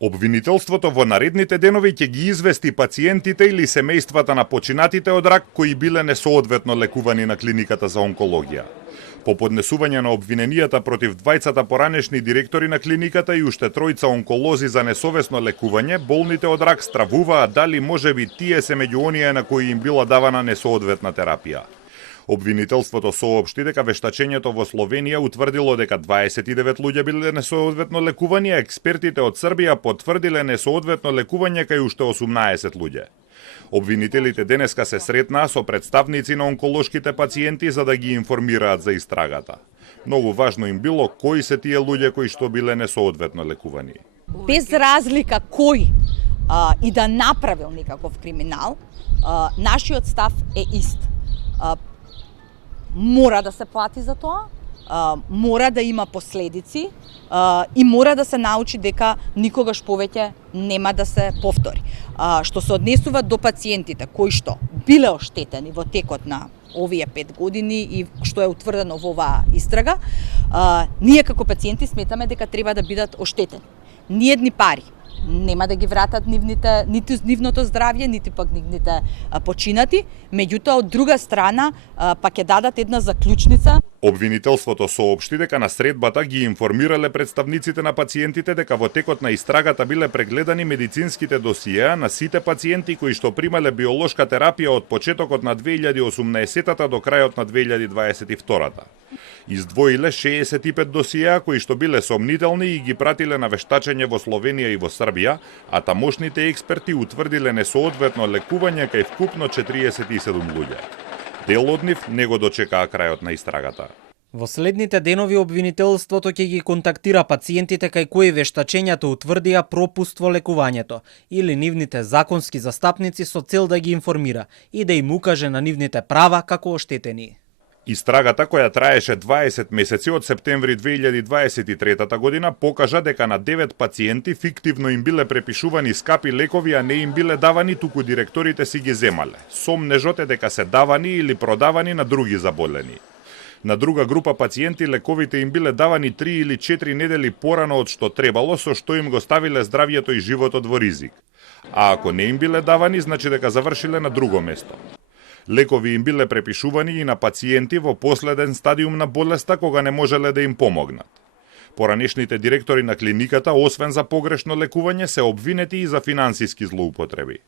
Обвинителството во наредните денови ќе ги извести пациентите или семејствата на починатите од рак кои биле несоодветно лекувани на клиниката за онкологија. По поднесување на обвиненијата против двајцата поранешни директори на клиниката и уште тројца онколози за несовесно лекување, болните од рак стравуваат дали можеби тие се меѓу оние на кои им била давана несоодветна терапија. Обвинителството соопшти дека вештачењето во Словенија утврдило дека 29 луѓе биле несоодветно лекувани, а експертите од Србија потврдиле несоодветно лекување кај уште 18 луѓе. Обвинителите денеска се сретнаа со представници на онколошките пациенти за да ги информираат за истрагата. Многу важно им било кои се тие луѓе кои што биле несоодветно лекувани. Без разлика кој и да направил некаков криминал, нашиот став е ист. Мора да се плати за тоа, мора да има последици и мора да се научи дека никогаш повеќе нема да се повтори. Што се однесува до пациентите кои што биле оштетени во текот на овие 5 години и што е утврдено во оваа истрага, ние како пациенти сметаме дека треба да бидат оштетени. Ниедни пари нема да ги вратат ниту нивното здравје, нити пак нивните починати, меѓутоа од друга страна пак ќе дадат една заклучница. Обвинителството соопшти дека на средбата ги информирале представниците на пациентите дека во текот на истрагата биле прегледани медицинските досиеа на сите пациенти кои што примале биолошка терапија од почетокот на 2018 до крајот на 2022. Издвоиле 65 досиеа кои што биле сомнителни и ги пратиле на вештачење во Словенија и во Србија, а тамошните експерти утврдиле несоодветно лекување кај вкупно 47 луѓе. Дел од нив не го дочекаа крајот на истрагата. Во следните денови обвинителството ќе ги контактира пациентите кај кои вештачењата утврдија пропуст во лекувањето или нивните законски застапници со цел да ги информира и да им укаже на нивните права како оштетени. Истрагата која траеше 20 месеци од септември 2023 година покажа дека на 9 пациенти фиктивно им биле препишувани скапи лекови, а не им биле давани, туку директорите си ги земале. Сомнежот е дека се давани или продавани на други заболени. На друга група пациенти лековите им биле давани 3 или 4 недели порано од што требало, со што им го ставиле здравјето и животот во ризик. А ако не им биле давани, значи дека завршиле на друго место. Лекови им биле препишувани и на пациенти во последен стадиум на болеста кога не можеле да им помогнат. Поранешните директори на клиниката, освен за погрешно лекување, се обвинети и за финансиски злоупотреби.